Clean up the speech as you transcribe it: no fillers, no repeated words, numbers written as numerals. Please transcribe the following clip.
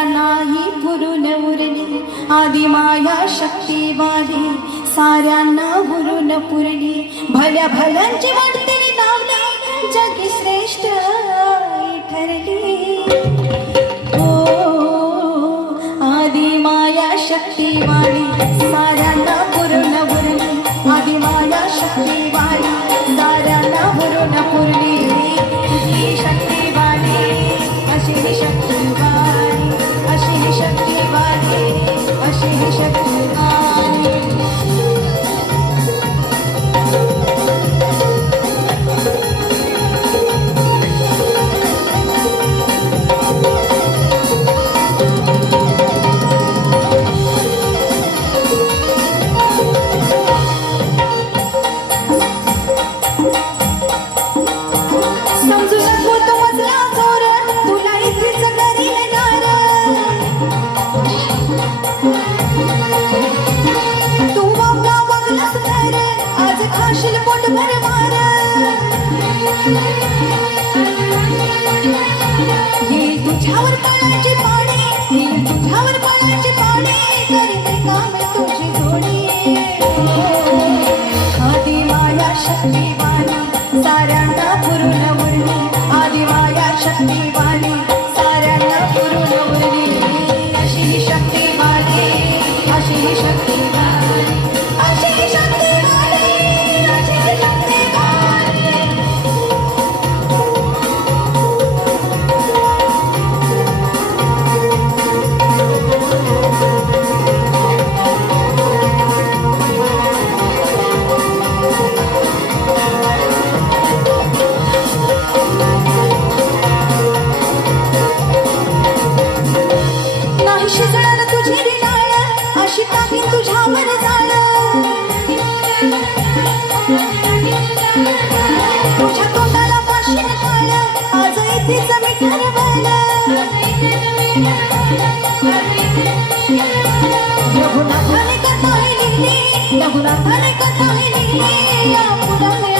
साऱ्या नाही पुरून उरली आदिमाया शक्तीवाली साऱ्यांना भरून पुरली भल्या भल्यांची वाटतेली नावली जगी श्रेष्ठ ठरली आदिमाया शक्तीवाली साऱ्यांना भरून उरली आदिमाया शक्तीवाली साऱ्यांना भरून पुरली ही शक्तीवाली अशी ही शक्तीवाली अशी ही शक्तीवाली अशी ही शक्तीवाली तुझ्यावर पाण्याची पाणी तुझ्यावर पाण्याची पाणी करीते काम तुझी घोडी आदिमाया शक्तीवाली साऱ्यांना पुरून उरली आदिमाया शक्तीवाली साऱ्यांना पुरून उरली अशी ही शक्तीवाली अशी ही शक्तीवाली अशी ही शक्तीवाली अशी ही शक्तीवाली शिजणार तुझी रिडाळ अशी टाकीन तुझ्यावर जाळ तुझ्या तोंडाला पाशीन काळ आज इथेच मी ठरवलं रघुनाथाने कथा लिहिली रघुनाथाने कथा लिहिली या मुलाने